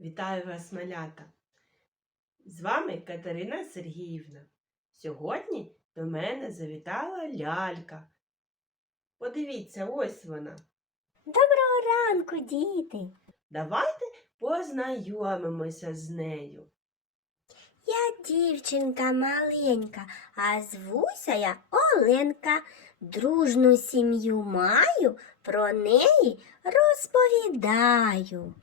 Вітаю вас, малята! З вами Катерина Сергіївна. Сьогодні до мене завітала лялька. Подивіться, ось вона. Доброго ранку, діти. Давайте познайомимося з нею. Я дівчинка маленька, а звуся я Оленка. Дружну сім'ю маю, про неї розповідаю.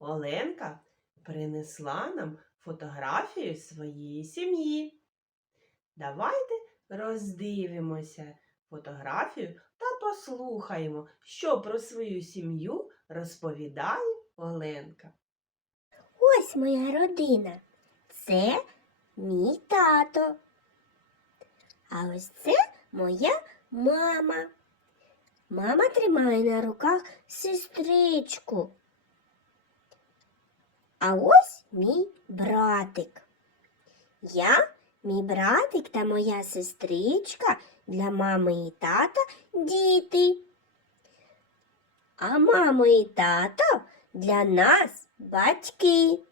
Оленка принесла нам фотографію своєї сім'ї. Давайте роздивимося фотографію та послухаємо, що про свою сім'ю розповідає Оленка. Ось моя родина. Це мій тато. А ось це моя мама. Мама тримає на руках сестричку. А ось мій братик. Я, мій братик та моя сестричка для мами і тата діти. А мама і тато для нас батьки.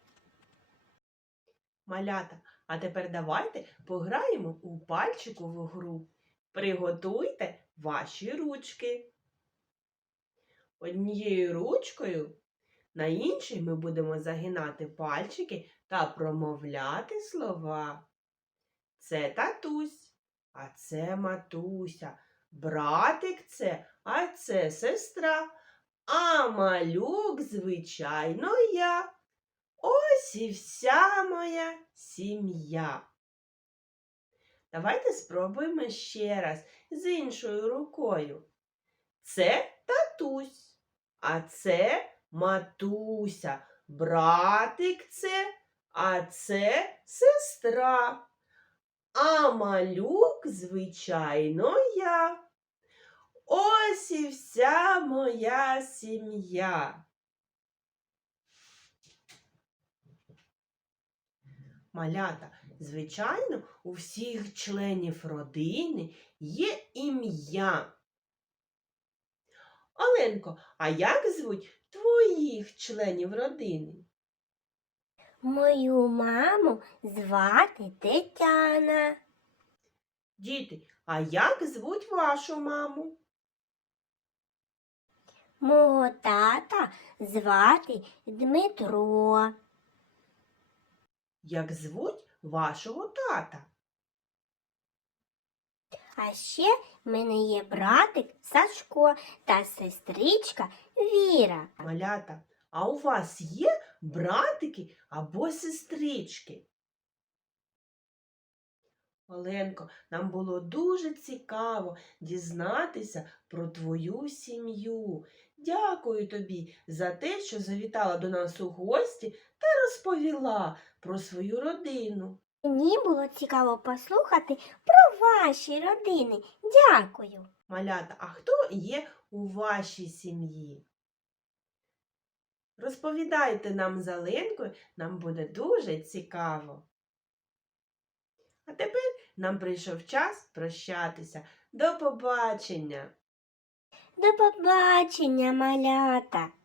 Малята, а тепер давайте пограємо у пальчикову гру. Приготуйте ваші ручки. Однією ручкою на іншій ми будемо загинати пальчики та промовляти слова. Це татусь, а це матуся. Братик це, а це сестра. А малюк, звичайно, я. Ось і вся моя сім'я. Давайте спробуємо ще раз з іншою рукою. Це татусь, а це матуся. Братик це, а це сестра. А малюк, звичайно, я. Ось і вся моя сім'я. Малята, звичайно, у всіх членів родини є ім'я. Оленко, а як звуть твоїх членів родини? Мою маму звати Тетяна. Діти, а як звуть вашу маму? Мого тата звати Дмитро. Як звуть вашого тата? А ще в мене є братик Сашко та сестричка Віра. Малята, а у вас є братики або сестрички? Оленко, нам було дуже цікаво дізнатися про твою сім'ю. Дякую тобі за те, що завітала до нас у гості та розповіла про свою родину. Мені було цікаво послухати про ваші родини. Дякую. Малята, а хто є у вашій сім'ї? Розповідайте нам за Ленкою, нам буде дуже цікаво. А тепер нам прийшов час прощатися. До побачення! До побачення, малята.